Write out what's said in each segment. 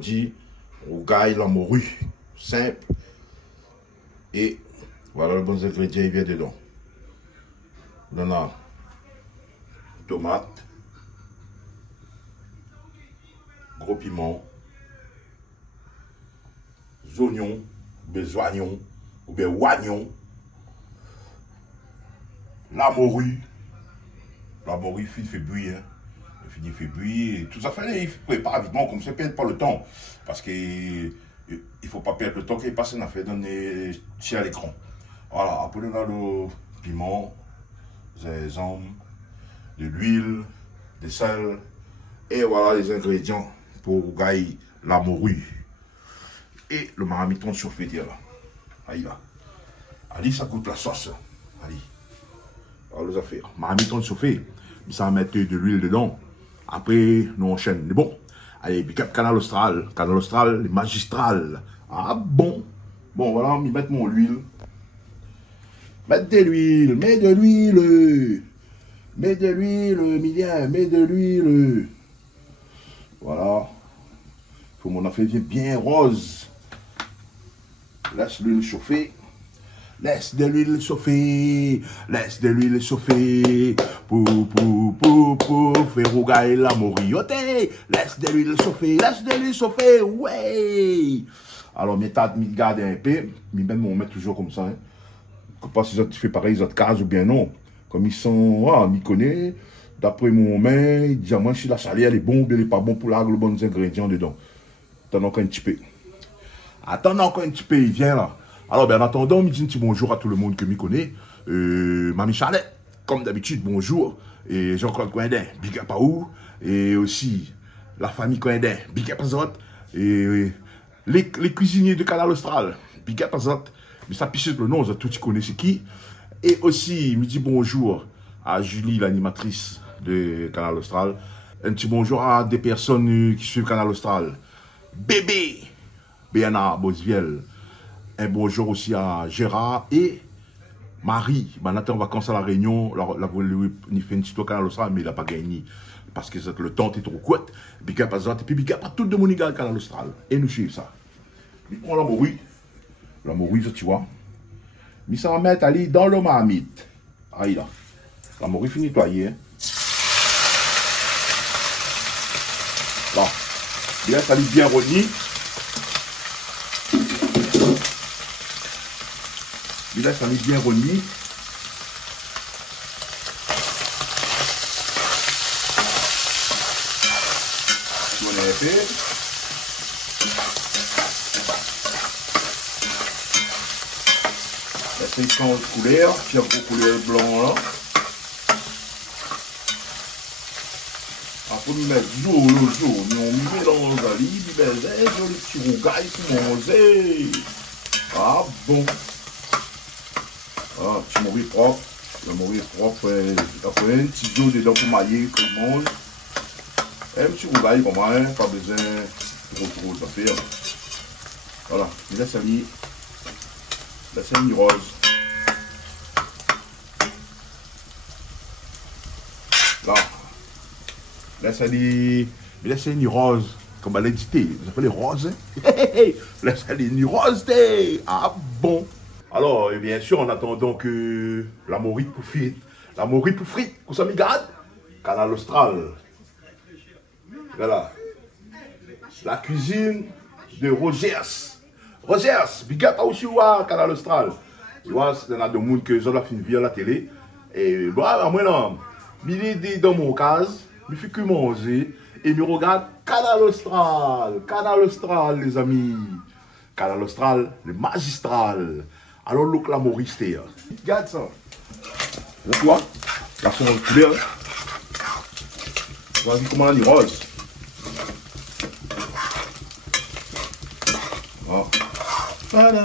dit, rougail, la morue, simple. Et voilà le bon ingrédient, il vient dedans. On a tomate, gros piment, oignons, ou bien oignons, ou bien oignons, la morue il fait bouillir. Il fait bouillir, tout ça fait, il prépare vite, comme ça, perd pas le temps. Parce qu'il ne faut pas perdre le temps qu'il passe, on a fait donner à l'écran. Voilà, après on a le piment, des ongles, de l'huile, des sel, et voilà les ingrédients pour gagner la morue. Et le marmiton chauffé là. Allez là. Allez, ça coûte la sauce. Allez. Alors les affaires. Marmiton chauffé, ça va mettre de l'huile dedans. Après, nous enchaînons. Mais bon, allez, big up Canal Austral. Canal Austral, les magistrales. Ah bon. Bon, voilà, je vais mettre mon huile. Mettre de l'huile, mets de l'huile. Mets de l'huile, Emilien, mets de l'huile. Voilà. Il faut que mon affaire vienne bien rose. Laisse l'huile chauffer. Laisse de l'huile chauffer. Laisse de l'huile chauffer. Pour faire rougailler la morioté. Laisse de l'huile chauffer. Laisse de l'huile chauffer. Ouais. Alors, mes tas de garder un peu. Mais même on met toujours comme ça. Hein. Pas si ils font pareil, ils ont case ou bien non. Comme ils sont, ils connaissent. D'après mon main, ils disent, moi, si la salée, elle est bonne ou bien elle n'est pas bonne pour les bons ingrédients dedans. Attends encore un petit peu. Attends encore un petit peu, il vient là. Alors, ben, en attendant, on me dit un petit bonjour à tout le monde que je connais. Mamie Charlotte, comme d'habitude, bonjour. Et Jean-Claude Coindin, big up à vous. Et aussi, la famille Coindin, big up à eux. Et les cuisiniers de Canal Austral, big up à eux. Mais ça pisse le nom, tout tu connais c'est qui. Et aussi, il me dit bonjour à Julie, l'animatrice de Canal Austral. Un petit bonjour à des personnes qui suivent Canal Austral. Bébé, Béana Bosviel. Un bonjour aussi à Gérard et Marie. On était en vacances à La Réunion. Il fait une petite Canal Austral, mais il n'a pas gagné. Parce que le temps est trop court. Big up à Zot. Et puis big up à tout le monde qui Canal Austral. Et nous suivons ça. On la morue. La morue, tu vois. Mais ça va mettre aller dans le marmite. Aïe là. La morue finit nettoyer. Hein. Là. Bien, ça lui bien roni. Il laisse aller bien remis. On a fait. Laissez le change de couleur. Puis un peu couleur blanc là. Après, on met jaune. On mélange à l'île. Joli petit rougail pour manger. Ah bon. Ah, petit morue propre. Le morue propre. Après, un petit dos dedans pour mailler tout le monde. Un petit rougail comme moi, pas besoin trop d'affaires. Voilà, il laisse aller. Laisse aller rose. Là. Laisse aller. Laisse aller rose. Comme elle a dit, vous avez les roses. Laisse aller une rose. Ah bon. Alors, bien sûr, en attendant que la morite pour frites, qu'on s'en garde, Canal Austral. Voilà. La cuisine de Rogers. Rogers, big up aussi à Canal Austral. Tu vois, c'est un de monde que j'ai fait via la télé. Et voilà, moi, non, il est dans mon case, il fait que manger, et il regarde Canal Austral, les amis. Canal Austral, le magistral. Alors, look la Maurice, regarde ça. Tu vois, la son de couleur. Tu vois comment elle est rose. Oh. Voilà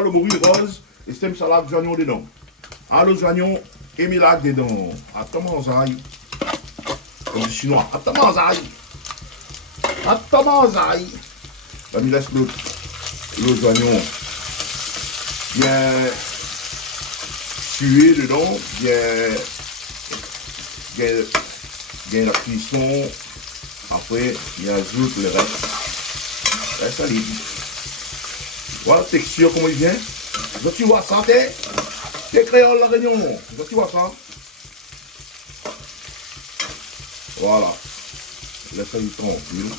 le morue rose et c'est une salade d'oignons dedans. Ah, les oignons et milac dedans. Attends, manzaï. Comme les chinois. Attends, manzaï. Attends, manzaï. Là, il laisse les oignons bien tuer dedans, bien la cuisson. Après, il ajoute le reste. Et ça libre. Voilà la texture, comment il vient. Tu vois ça, t'es créole la réunion. Tu vois ça. Voilà. Laisse ça tranquille.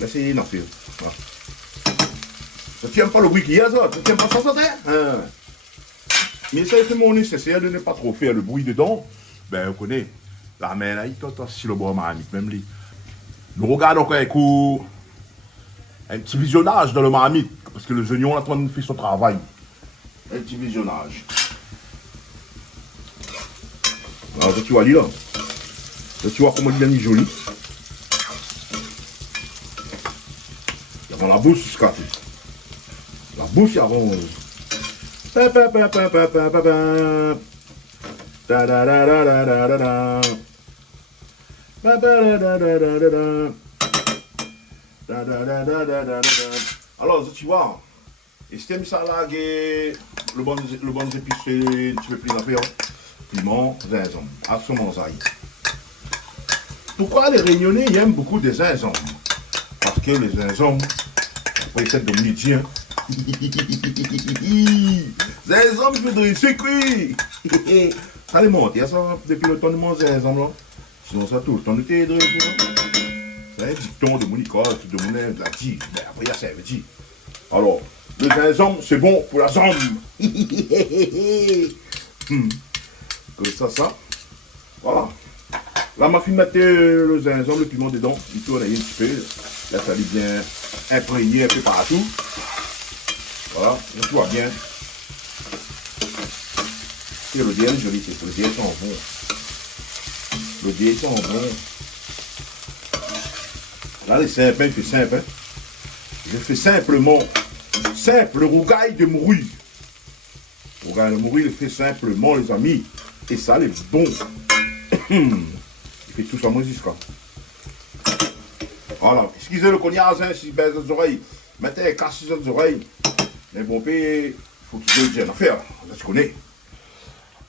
Laissez inoffir. Tu n'aimes pas le bruit qu'il y a, ça? Tu n'aimes pas ça, hein? Mais ça, c'est mon nécessaire de ne pas trop faire le bruit dedans. Ben, on connaît. La main là, il t'entend si le bois marmite, même lui. Nous regardons encore un petit visionnage dans le marmite. Parce que le oignon, là, on fait son travail. Un petit visionnage. Alors, tu vois, lui, là. Tu vois comment il est joli. Il y a la bouche jusqu'à tout. La bouche est rose. Alors, tu vois, et si tu aimes ça là, le bon épices, tu veux plus la faire. Piment, gingembre, absolument ça. Pourquoi les Réunionnais ils aiment beaucoup des gingembre? Parce que les gingembre, après cette dominitien, gingembre, je veux dire, c'est cuit. Ça les monte, ça, depuis le temps de mon gingembre là. Sinon, ça tout le temps de tes deux. C'est un dicton de mon école, de mon aide, l'a dit. Mais après, il y a ça, il dit. Alors, le gingembre, c'est bon pour la jambe. Comme ça. Voilà. Là, ma fille mettait le gingembre, le piment dedans. Il tourne un petit peu. Là, ça lui bien imprégné un peu partout. Voilà, on voit bien. Et le dé est joli, c'est le dé est bon. Le dé est bon. Là, c'est simple, il fait simple. Hein. Je fais simplement, simple rougail de morue. Rougail de morue, il fait simplement, les amis. Et ça, il est bon. Il fait tout ça, moi, jusqu'à. Voilà. Excusez le cognac, si baisse les oreilles. Mettez casse les oreilles. Mais bon, il faut que tu aies une affaire. Là, tu connais.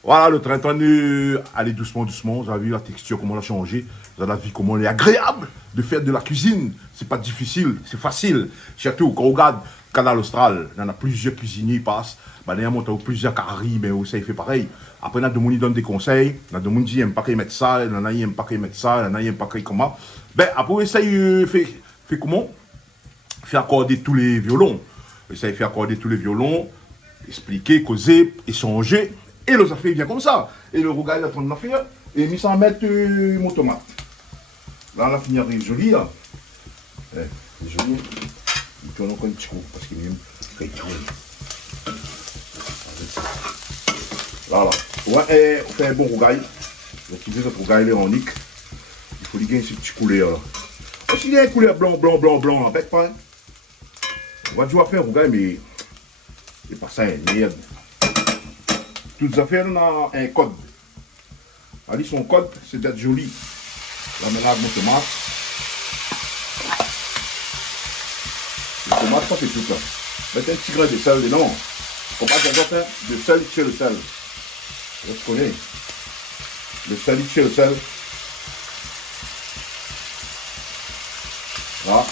Voilà, le train est en train d'aller doucement. Vous avez vu la texture, comment elle a changé. Vous avez vu comment elle est agréable de faire de la cuisine. C'est pas difficile, c'est facile. Surtout, quand on regarde Canal Austral, il y en a plusieurs cuisiniers qui passent. Il y a plusieurs caries, mais ça, il fait pareil. Après, il y a des gens qui donnent des conseils. Il y a des gens qui disent, il n'y a pas qu'ils mettent ça, il y en a qui n'aiment pas qu'ils mettent ça, il y en a qui n'aiment pas qu'ils comment. Ben, après, ça, il fait comment? Fait accorder tous les violons. Ça, il fait accorder tous les violons, expliquer, causer, échanger. Et le ça fait bien comme ça. Et le rougail, il a ton affaire. Et il s'en met mon tomate. Là, la finir est jolie, là. C'est joli. Il tourne encore un petit coup, parce qu'il est même très tourné. Là. Ouais, on fait un bon rougail. On utilise notre rougail en nique. Il faut lui gagner ce petit couleur, là. S'il y a un couleur blanc, avec pas. On va toujours faire un rougail, mais c'est pas ça, merde. Toutes les affaires, on a un code. Ali, son code, c'est d'être joli. Là, maintenant, mon tomate. Le tomate, ça fait tout ça. Mettez un petit grain de sel dedans. On va faire de sel sur le sel. Vous connaissez. Le sel sur le sel. Voilà.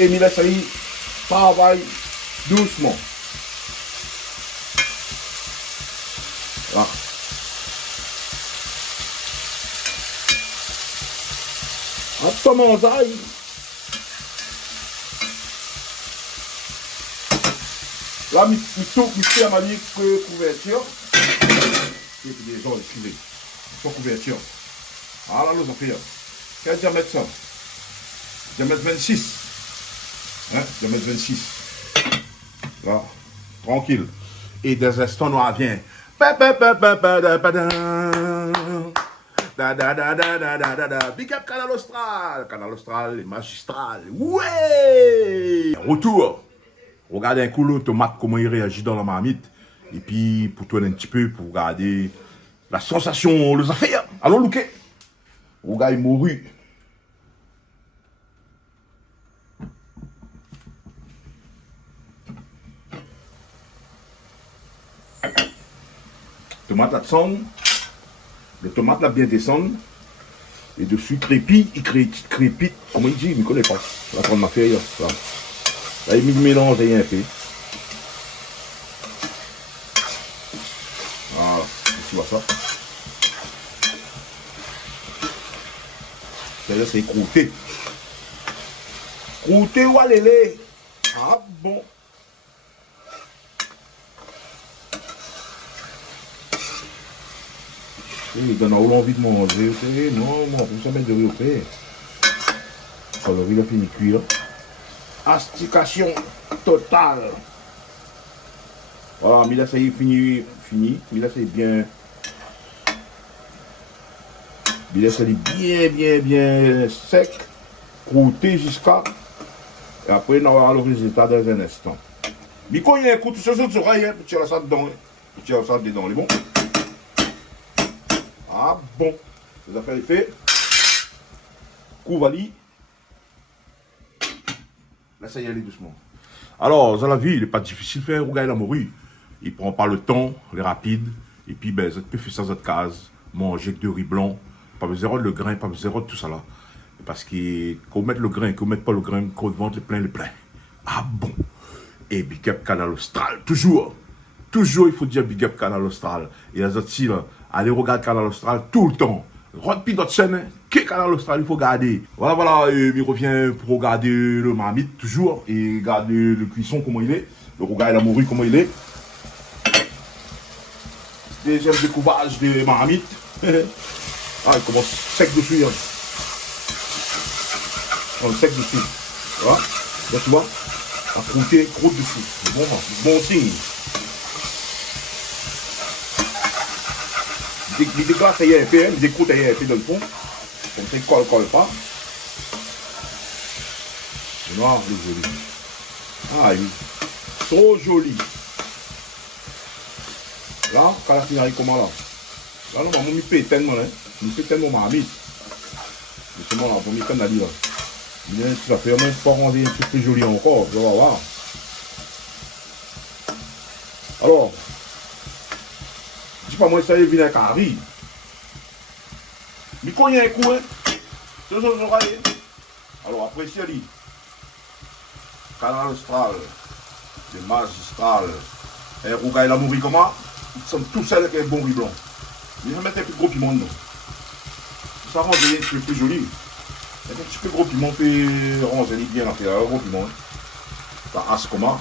Et il laisse aller, travaille doucement. Voilà. Comment ça? Là, je m'a dit couverture. Et puis des gens, excusez. Pas couverture. Voilà, nous affaires. Quel diamètre ça? Diamètre 26. Hein? Diamètre 26. Là, tranquille. Et des instants, nous vient. Big up Canal Austral. Canal Austral est magistral. Ouais! Retour. Regardez un coup le tomate, comment il réagit dans la marmite. Et puis, pour tourner un petit peu, pour regarder la sensation, les affaires. Allons, looker. Regarde, il mourut. Tomate là descend. Le tomate là bien descend. Et dessus crépite, il crépite. Comment il dit? Il ne connaît pas. Je vais prendre ma feuille là. Là, il mélange et un peu. Voilà, tu vois ça. C'est-à-dire c'est croûté. Croûté ou alélé. Ah bon. Il donne envie de manger. Non, moi, pour ça, mettre de riz au fait. Alors, il a fini de cuire. Astication totale. Voilà, mais là, ça y est, fini. Mais là, c'est bien. Mais là, ça est bien sec. Croûté jusqu'à. Et après, on va avoir le résultat dans un instant. Mais quand il y a un coup, tout ça, tu oreilles, tu tires ça dedans. Tu tires ça dedans, les bons. Ah bon, les affaires sont faites. Couvali. Là, ça y est, allez doucement. Alors, dans la vie, il n'est pas difficile de faire regarder la morue. Il ne prend pas le temps, il est rapide. Et puis, ben, vous pouvez faire ça dans votre case. Manger que de riz blanc. Pas besoin de le grain, pas besoin de tout ça là. Parce que quand vous mettez le grain, quand vous ne mettez pas le grain, quand vous vendez le plein. Ah bon. Et Big Up Canal Austral, toujours. Toujours, il faut dire Big Up Canal Austral. Et les autres, là, allez regarder Canal Austral tout le temps. Rentre d'autres chaînes, que Canal Austral, il faut garder. Voilà, il revient pour regarder le marmite, toujours. Et regarder le cuisson, comment il est. Le regard et la morue, comment il est. Deuxième découpage de marmite. Ah, il commence sec dessus. Hein. On le sec dessus. Voilà. Là, tu vois. À croûter, croûte dessus. Bon signe. Il déglace, il y a un peu, il décroute, il y a un peu dans le fond. Comme ça, il ne colle pas. Non, il est joli. Ah oui. Trop joli. Là, quand la finale comment là? Là, non, on m'y paye tellement, hein. On fait tellement marmite. Justement, là, pour m'y prendre la vie, là. Il y a un petit affaire, même pas rendre un petit peu joli encore. Je vais voir. Alors, dis pas moi, ça y est, vient un carré. Mais quand il y a un coup, hein, c'est ça, oreilles. Alors, après, si elle dit, Canal Austral, c'est magistral. Et Rougaille la mourir comment? Ils sont tous celles avec un bon riz blanc. Ils vont mettre un peu de gros piment dedans. Ça rend un petit peu plus joli. Un petit peu de gros piment, puis ranger bien la faire, gros piment. Ça asse comment?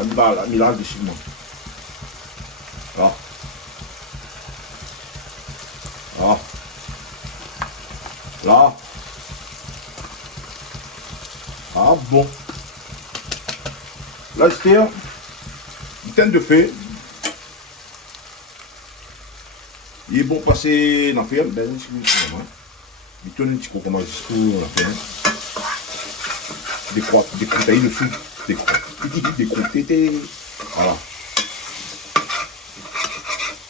Un mélange de chiment. Là. Là. Là. Ah bon. Là, c'était une teinte de feu. Il est bon passer dans la ferme. Ben, il tourne un petit peu comme ça dans la ferme. Des croûtailles dessus. Des croûtailles. Voilà.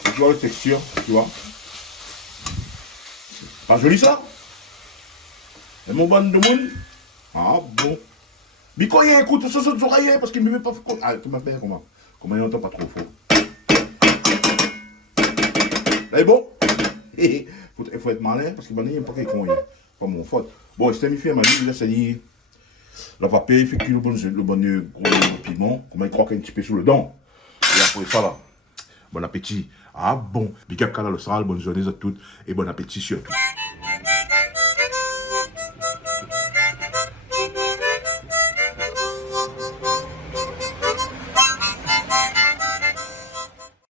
Tu vois la texture, tu vois. Pas joli ça? Et mon bande de monde? Ah bon. Mais quand il y a un coup, tout ça, ça oreilles, parce qu'il ne me met pas. Ah, tu m'appelles comment? Comment il n'entend pas trop fort? Là, est bon? Il faut être malin, parce qu'il n'y a pas quelqu'un. Pas mon faute. Bon, c'est un fait ma vie, là, ça dit. La vapeur, il fait que le bon gros piment. Comment il croque un petit peu sous le dent. Et après ça, là. Bon appétit. Ah bon. Big Up Canal Austral, bonne journée à toutes et bon appétit surtout.